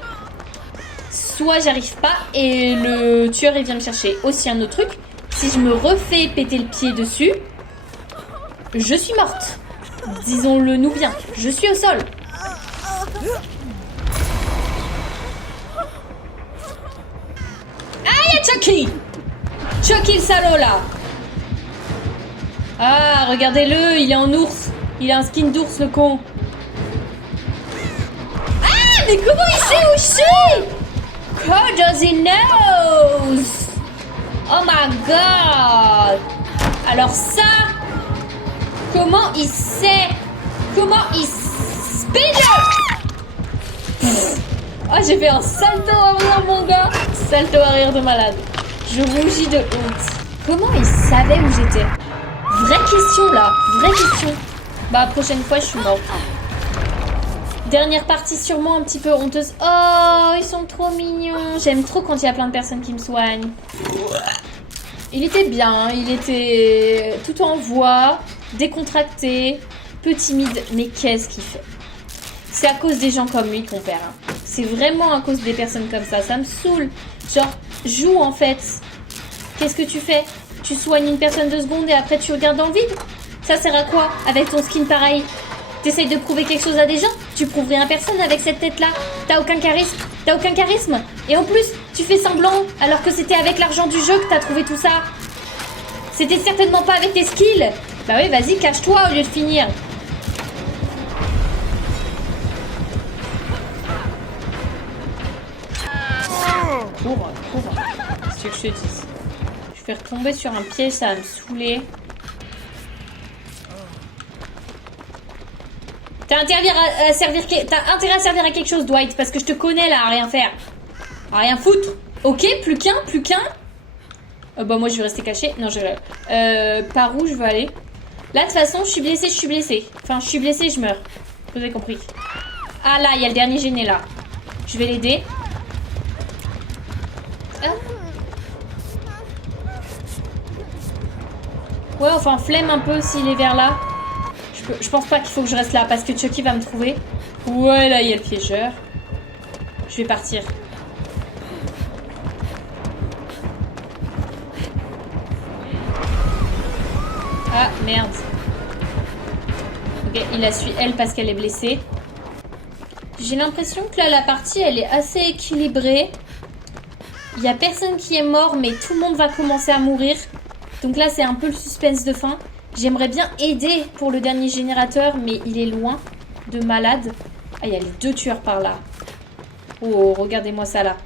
soit j'arrive pas et le tueur il vient me chercher. Aussi un autre truc, si je me refais péter le pied dessus, je suis morte. Disons-le nous bien, je suis au sol. Ah, il y a Chucky. Chucky le salaud là. Ah, regardez-le, il est en ours. Il a un skin d'ours le con. Ah, mais comment il sait où je suis? How does he know? Oh my god. Alors ça, comment il sait? Comment il speed? Oh, j'ai fait un salto arrière mon gars. Salto arrière de malade. Je rougis de honte. Comment il savait où j'étais? Vraie question là, vraie question. Bah, prochaine fois, je suis morte. Dernière partie sûrement un petit peu honteuse. Oh, ils sont trop mignons. J'aime trop quand il y a plein de personnes qui me soignent. Il était bien, il était tout en voix, décontracté, peu timide. Mais qu'est-ce qu'il fait? C'est à cause des gens comme lui qu'on perd. Hein. C'est vraiment à cause des personnes comme ça me saoule. Genre, joue en fait. Qu'est-ce que tu fais? Tu soignes une personne 2 secondes et après tu regardes dans le vide? Ça sert à quoi avec ton skin pareil? T'essayes de prouver quelque chose à des gens? Tu prouves rien à personne avec cette tête-là. T'as aucun charisme. T'as aucun charisme. Et en plus, tu fais semblant alors que c'était avec l'argent du jeu que t'as trouvé tout ça. C'était certainement pas avec tes skills. Bah oui, vas-y, cache-toi au lieu de finir. Cours. C'est ce que je te dis. Je vais retomber sur un piège, ça va me saouler. T'as intérêt à servir à quelque chose, Dwight, parce que je te connais là, à rien faire. À rien foutre. Ok, plus qu'un. Bah moi je vais rester cachée. Non, par où je veux aller? Là, de toute façon, je suis blessée. Enfin, je suis blessée, je meurs. Vous avez compris. Ah là, il y a le dernier gêné là. Je vais l'aider. Ah. Ouais, enfin, flemme un peu s'il est vers là. Je pense pas qu'il faut que je reste là parce que Chucky va me trouver. Ouais, là, il y a le piégeur. Je vais partir. Ah, merde. Ok, il la suit, elle, parce qu'elle est blessée. J'ai l'impression que là, la partie, elle est assez équilibrée. Il y a personne qui est mort, mais tout le monde va commencer à mourir. Donc là, c'est un peu le suspense de fin. J'aimerais bien aider pour le dernier générateur, mais il est loin de malade. Ah, il y a les 2 tueurs par là. Oh, regardez-moi ça là.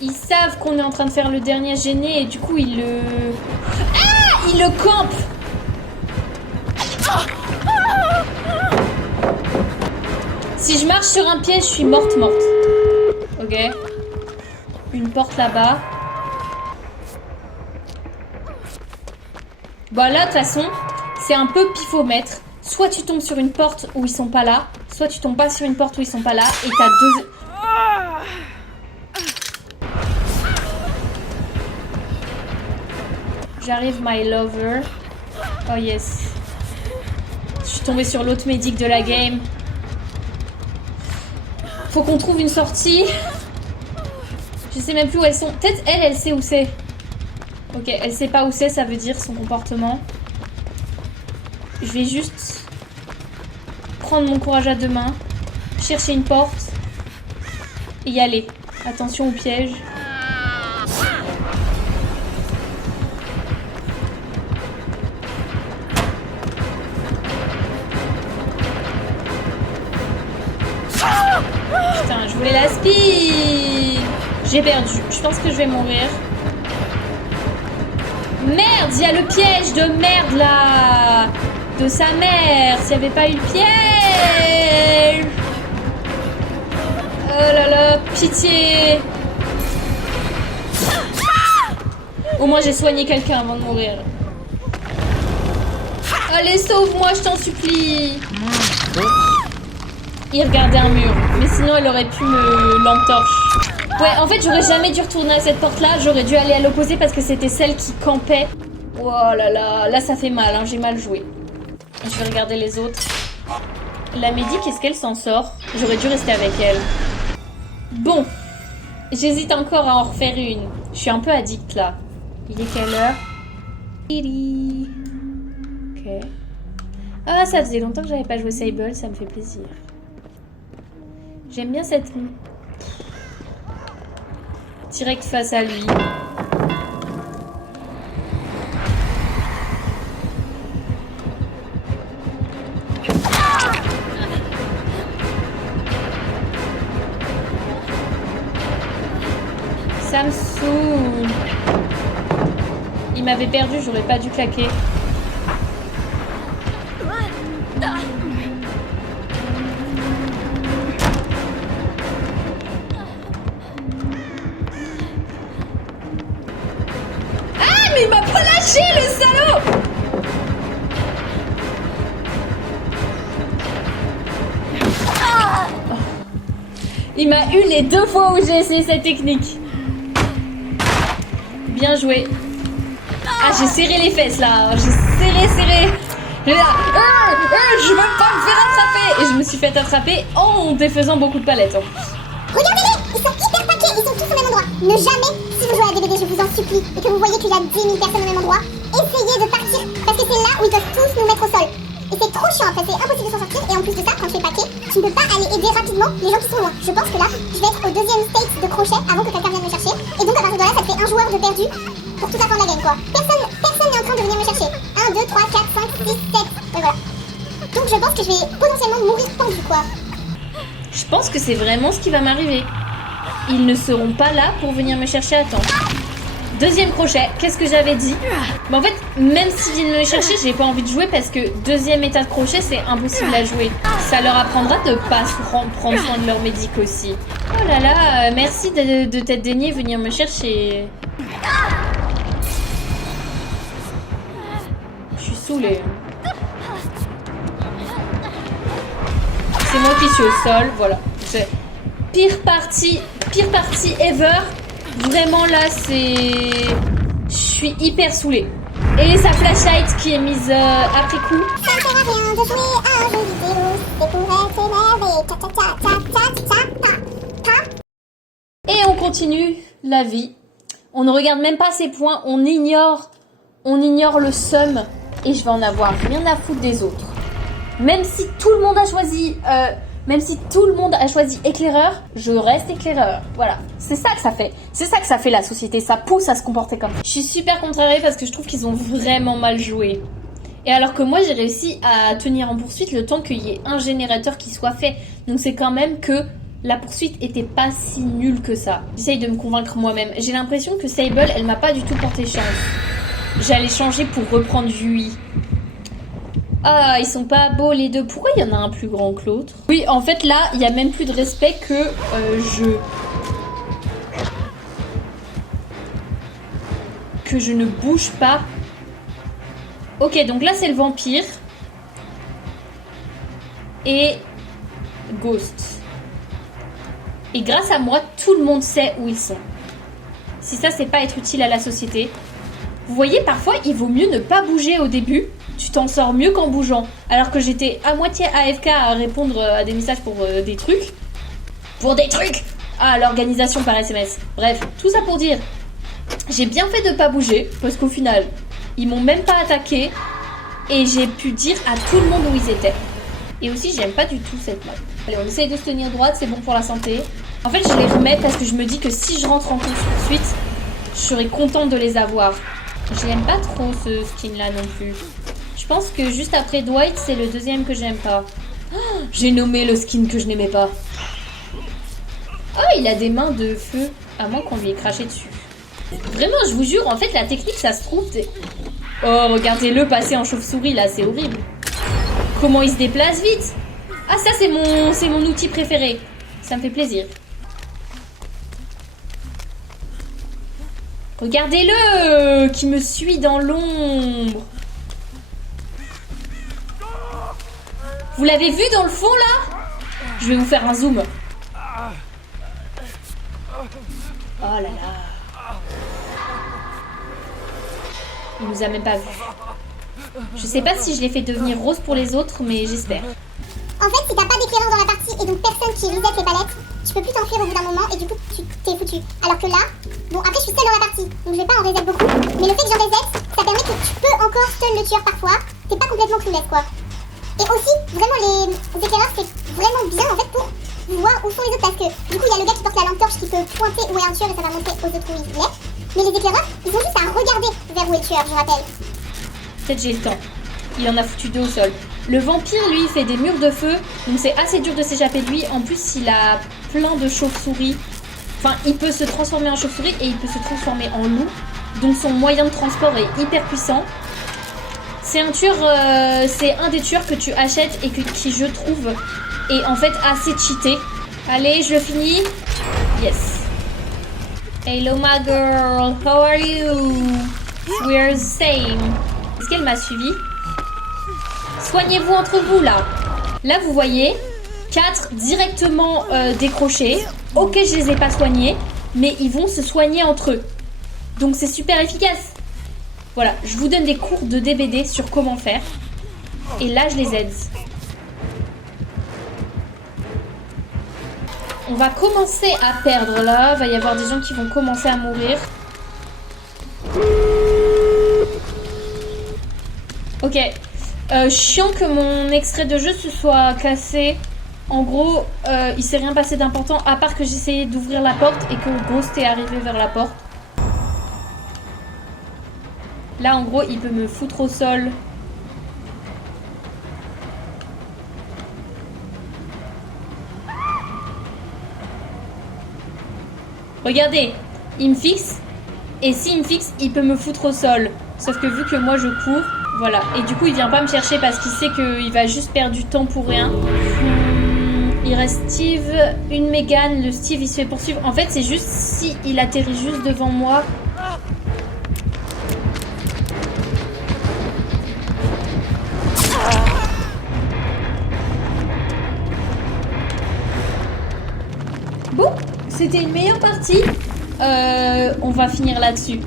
Ils savent qu'on est en train de faire le dernier gêné et du coup, ils le... Ah! Ils le campent! Si je marche sur un piège, je suis morte. Ok. Une porte là-bas. Bon là, de toute façon, c'est un peu pifomètre. Soit tu tombes sur une porte où ils sont pas là, soit tu tombes pas sur une porte où ils sont pas là, et t'as 2... J'arrive, my lover. Oh yes. Je suis tombée sur l'autre médic de la game. Faut qu'on trouve une sortie. Je sais même plus où elles sont. Peut-être elle sait où c'est. Ok, elle sait pas où c'est, ça veut dire son comportement. Je vais juste prendre mon courage à deux mains, chercher une porte et y aller. Attention au piège. Putain, je voulais la speed. J'ai perdu. Je pense que je vais mourir. Merde, il y a le piège de merde là. De sa mère. S'il n'y avait pas eu le piège. Oh là là, pitié. Au moins j'ai soigné quelqu'un avant de mourir. Allez, sauve-moi, je t'en supplie. Il regardait un mur, mais sinon elle aurait pu me lampe torche. Ouais, en fait j'aurais jamais dû retourner à cette porte-là. J'aurais dû aller à l'opposé parce que c'était celle qui campait. Oh là là, là ça fait mal, hein, j'ai mal joué. Je vais regarder les autres. La médic, est-ce qu'elle s'en sort? J'aurais dû rester avec elle. Bon, j'hésite encore à en refaire une. Je suis un peu addict là. Il est quelle heure? Ok. Ah, ça faisait longtemps que j'avais pas joué Sable, ça me fait plaisir. J'aime bien cette... Direct face à lui. Ça me saoule. Il m'avait perdu, j'aurais pas dû claquer. Ah, mais il m'a pas lâché, le salaud! Il m'a eu les deux fois où j'ai essayé cette technique. Bien joué. Ah, j'ai serré les fesses là. J'ai serré. J'ai là. Je veux pas me faire attraper. Et je me suis fait attraper en défaisant beaucoup de palettes. Regardez-les, ils sont hyper paquets, ils sont tous au même endroit. Ne jamais, si vous jouez à DBD, je vous en supplie, et que vous voyez qu'il y a 10 000 personnes au même endroit, essayez de partir, parce que c'est là où ils doivent tous nous mettre au sol. Et c'est trop chiant après, c'est impossible de s'en sortir, et en plus de ça, quand tu es paquet, tu ne peux pas aller aider rapidement les gens qui sont loin. Je pense que là, je vais être au deuxième state de crochet avant que quelqu'un vienne me chercher, et donc à partir de là, ça te fait un joueur de perdu pour toute la fin de la game, quoi. Personne n'est en train de venir me chercher. 1, 2, 3, 4, 5, 6, 7, et voilà. Donc je pense que je vais potentiellement mourir pendu, quoi. Je pense que c'est vraiment ce qui va m'arriver. Ils ne seront pas là pour venir me chercher à temps. Deuxième crochet, qu'est-ce que j'avais dit? Mais en fait, même s'ils viennent me chercher, j'ai pas envie de jouer parce que deuxième état de crochet, c'est impossible à jouer. Ça leur apprendra de pas prendre soin de leur médic aussi. Oh là là, merci de t'être daigné venir me chercher. Je suis saoulée. C'est moi qui suis au sol, voilà. C'est pire partie ever. Vraiment là, c'est... Je suis hyper saoulée. Et sa flashlight qui est mise après coup. Ça ne sert à rien de jouer à un jeu vidéo, c'est pour être énervé. Et on continue la vie. On ne regarde même pas ses points, on ignore le sum. Et je vais en avoir rien à foutre des autres. Même si tout le monde a choisi éclaireur, je reste éclaireur. Voilà, c'est ça que ça fait. C'est ça que ça fait la société, ça pousse à se comporter comme ça. Je suis super contrariée parce que je trouve qu'ils ont vraiment mal joué. Et alors que moi j'ai réussi à tenir en poursuite le temps qu'il y ait un générateur qui soit fait. Donc c'est quand même que la poursuite était pas si nulle que ça. J'essaye de me convaincre moi-même. J'ai l'impression que Sable, elle m'a pas du tout porté chance. J'allais changer pour reprendre Yui. Ah, ils sont pas beaux les deux. Pourquoi il y en a un plus grand que l'autre? Oui, en fait là, il y a même plus de respect que je ne bouge pas. Ok, donc là c'est le vampire. Et Ghost. Et grâce à moi, tout le monde sait où ils sont. Si ça, c'est pas être utile à la société. Vous voyez, parfois, il vaut mieux ne pas bouger au début. tu t'en sors mieux qu'en bougeant. Alors que j'étais à moitié AFK à répondre à des messages pour des trucs. Pour des trucs. Ah, l'organisation par SMS. Bref, tout ça pour dire, j'ai bien fait de pas bouger, parce qu'au final, ils m'ont même pas attaqué, et j'ai pu dire à tout le monde où ils étaient. Et aussi, j'aime pas du tout cette map. Allez, on essaye de se tenir droite, c'est bon pour la santé. En fait, je les remets parce que je me dis que si je rentre en course-poursuite, je serais contente de les avoir. Je l'aime pas trop, ce skin-là non plus. Je pense que juste après Dwight, c'est le deuxième que j'aime pas. Oh, j'ai nommé le skin que je n'aimais pas. Oh, il a des mains de feu, à moins qu'on lui ait craché dessus. Vraiment, je vous jure, en fait, la technique, ça se trouve... Oh, regardez-le passer en chauve-souris, là, c'est horrible. Comment il se déplace vite. Ah, ça, c'est mon outil préféré. Ça me fait plaisir. Regardez-le, qui me suit dans l'ombre. Vous l'avez vu dans le fond, là? Je vais vous faire un zoom. Oh là là. Il nous a même pas vu. Je sais pas si je l'ai fait devenir rose pour les autres, mais j'espère. En fait, si t'as pas d'éclaireur dans la partie et donc personne qui reset les palettes, tu peux plus t'enfuir au bout d'un moment et du coup tu t'es foutu. Alors que là, bon après je suis seule dans la partie, donc je vais pas en reset beaucoup, mais le fait que j'en reset, ça permet que tu peux encore stun le tueur parfois, t'es pas complètement clueless quoi. Et aussi, vraiment les éclaireurs c'est vraiment bien en fait pour voir où sont les autres parce que du coup il y a le gars qui porte la lampe torche qui peut pointer où est un tueur et ça va montrer aux autres où il est. Mais les éclaireurs, ils ont juste à regarder vers où est le tueur, je rappelle. Peut-être j'ai le temps. Il en a foutu deux au sol. Le vampire, lui, il fait des murs de feu, donc c'est assez dur de s'échapper de lui. En plus, il a plein de chauves-souris. Enfin, il peut se transformer en chauve-souris et il peut se transformer en loup. Donc son moyen de transport est hyper puissant. C'est un tueur, c'est un des tueurs que tu achètes et qui, je trouve, est en fait assez cheaté. Allez, je le finis. Yes. Hello my girl, how are you? We're the same. Est-ce qu'elle m'a suivi? Soignez-vous entre vous là. Là vous voyez 4 directement décrochés. Ok, je les ai pas soignés, mais ils vont se soigner entre eux. Donc c'est super efficace. Voilà, je vous donne des cours de DBD sur comment faire. Et là je les aide. On va commencer à perdre là. Il va y avoir des gens qui vont commencer à mourir. Ok. Chiant que mon extrait de jeu se soit cassé. En gros, il s'est rien passé d'important à part que j'essayais d'ouvrir la porte et que Ghost est arrivé vers la porte. Là, en gros, il peut me foutre au sol. Regardez, il me fixe. Et s'il me fixe, il peut me foutre au sol. Sauf que vu que moi je cours, voilà. Et du coup, il vient pas me chercher parce qu'il sait qu'il va juste perdre du temps pour rien. Il reste Steve, une Megan. Le Steve, il se fait poursuivre. En fait, c'est juste si il atterrit juste devant moi. Bon, c'était une meilleure partie. On va finir là-dessus.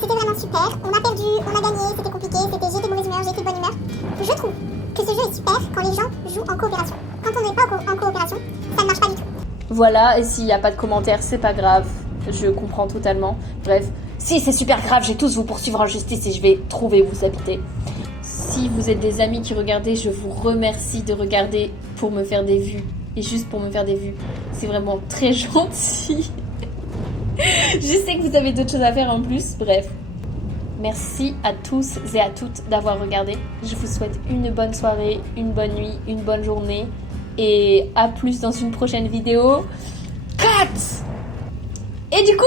C'était vraiment super. On a perdu, on a gagné, c'était compliqué, j'étais de mauvaise humeur, j'étais de bonne humeur. Je trouve que ce jeu est super quand les gens jouent en coopération. Quand on n'est pas en coopération, ça ne marche pas du tout. Voilà, et s'il n'y a pas de commentaires, c'est pas grave. Je comprends totalement. Bref, si c'est super grave, je vais tous vous poursuivre en justice et je vais trouver où vous habitez. Si vous êtes des amis qui regardez, je vous remercie de regarder pour me faire des vues. Et juste pour me faire des vues. C'est vraiment très gentil. Je sais que vous avez d'autres choses à faire en plus. Bref. Merci à tous et à toutes d'avoir regardé. Je vous souhaite une bonne soirée, une bonne nuit, une bonne journée. Et à plus dans une prochaine vidéo. Cut! Et du coup...